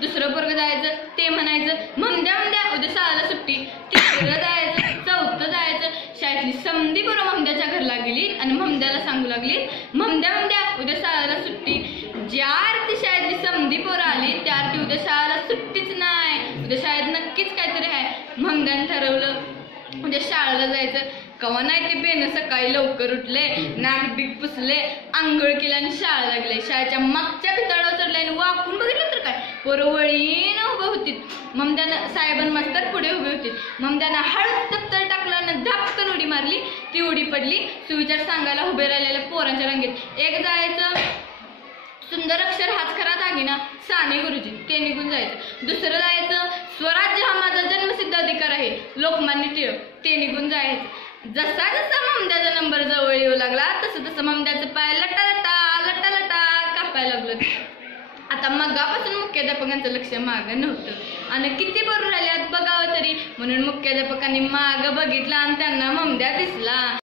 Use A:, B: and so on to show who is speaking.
A: दुसरं पोरग जायचं ते म्हणायचं ममद्या ममद्या उद्या शाळेला सुट्टी. तिसरं जायचं चौथं जायचं शाळेतली समधी बरं ममद्याच्या घरला गेली आणि ममद्याला सांगू लागली ममद्या ममद्या उद्या शाळेला सुट्टी. ज्या अर्थी शाळेतली समधी पोरं आली त्या अर्थी उद्या शाळेला सुट्टीच नाही. उद्या शाळेत नक्कीच काहीतरी आहे. ममद्यानं ठरवलं उद्या शाळेला जायचं. कवा नाही ते बेन सकाळी लवकर उठले नाक बीक पुसले आंघोळ केलं आणि शाळा लागले शाळेच्या मागच्या भिताडावर चढले आणि वाकून बघितलं तर काय पोरं वळीनं उभं होती मग त्यानं साहेबान मास्तर पुढे उभे होते मग त्यानं हळद दप्तर टाकलं झापकन उडी मारली. ती उडी पडली. सुविचार सांगायला उभे राहिलेल्या पोरांच्या रंगीत. एक जायचं सुंदर अक्षर हाच खरा दागिना साने गुरुजी. ते निघून जायचं. दुसरं जायचं स्वराज्य हा माझा जन्मसिद्ध अधिकार आहे. लोकमान्य टिळक. ते निघून जायचं. जसा जसा ममद्याचा नंबर जवळ येऊ लागला तसं तसं ममद्याचं पाय लटा लटा लटा लटा कापायला लागलं. आता मगापासून मुख्याध्यापकांचं लक्ष मागं नव्हतं. आणि किती बरोबर राहिल्यात बघावं तरी. म्हणून मुख्याध्यापकांनी मागं बघितलं आणि त्यांना ममद्या दिसला.